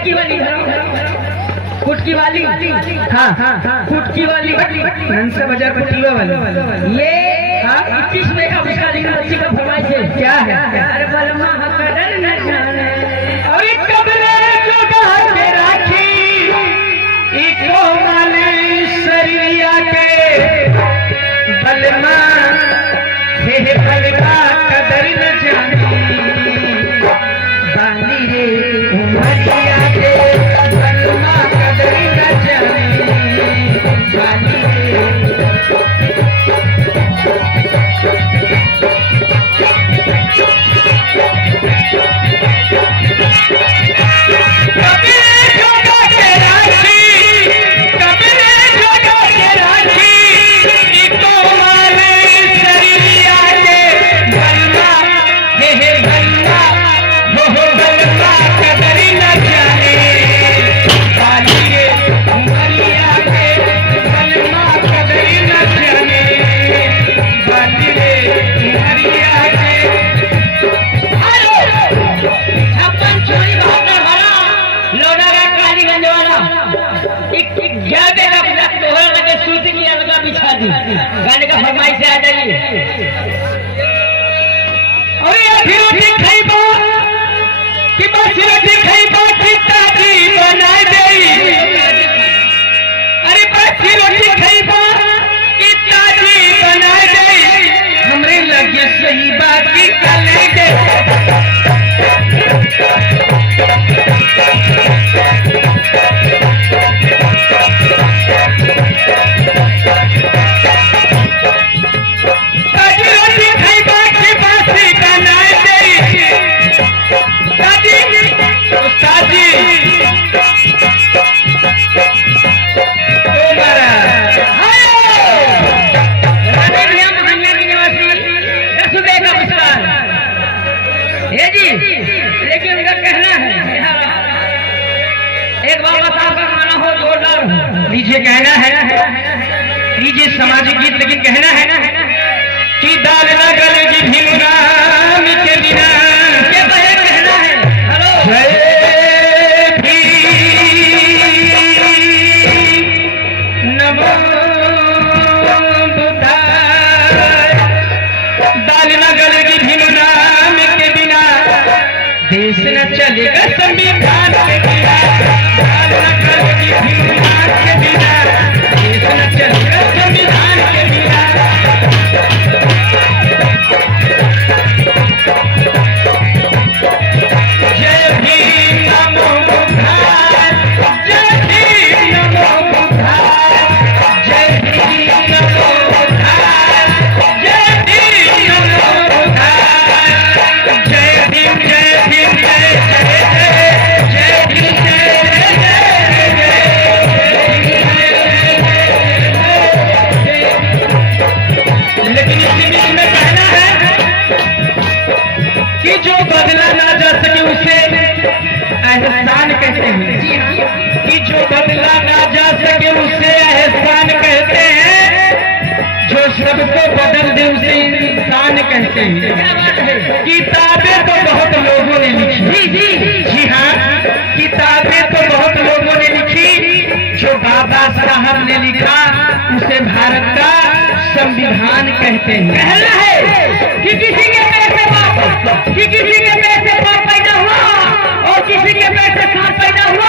फुटकी वाली फुटकी वाली हाँ फुटकी वाली हंसा बाजार पुटलो वाली ये 21 मई का उसका दिन बच्ची का फरमाइश है। क्या है? अरे बलमा कदर न जाने और एक कमरे जो गहर के राखी इको माने शरीरिया के बलमा हे बलमा कदर न जानी बाली रे उमरिया के बलमा कदर न जानी बाली रे गाने का फरमाइश से आ जाइए। अरे अभी रोटी खाइबा कि बस रोटी खाइबा कि ताजी बना देई। अरे बस रोटी खाइबा कि ताजी बना देई। हमरे लगे सही बात की कले दे। लेकिन उनका कहना है एक बाबा साहब का गाना हो जोरदार लीजिए कहना है लीजिए सामाजिक गीत लेकिन कहना है कि दाल न गलेगी भीमराम के बिना ये कहना है। हेलो जय भीम नमो बुद्धाय। दाल न गलेगी भीमराम के बिना देश न चलेगा संविधान के बिना। दाल न गलेगी भीमराम के बिना देश न चलेगा संविधान के बिना। जय भीम नमो बुद्धाय जय भीम नमो बुद्धाय जय भीम नमो बुद्धाय जय भीम नमो बुद्धाय जय भीम जय भीम जय जय जय भीम जय जय। लेकिन इसी बीच में कहना है कि जो बदला ना जा सके उसे एहसान कहते हैं। कि जो बदला ना जा सके उसे एहसान कहते हैं। जो सबको बदल दे उसे इंसान कहते हैं। किताबें तो बहुत लोगों ने लिखी जी हाँ किताबें तो बहुत लोगों ने लिखी। जो बाबा साहब ने लिखा उसे भारत का संविधान कहते हैं। कहना है कि किसी के पेट से बाप पैदा हुआ और किसी के पेट से सांप पैदा हुआ।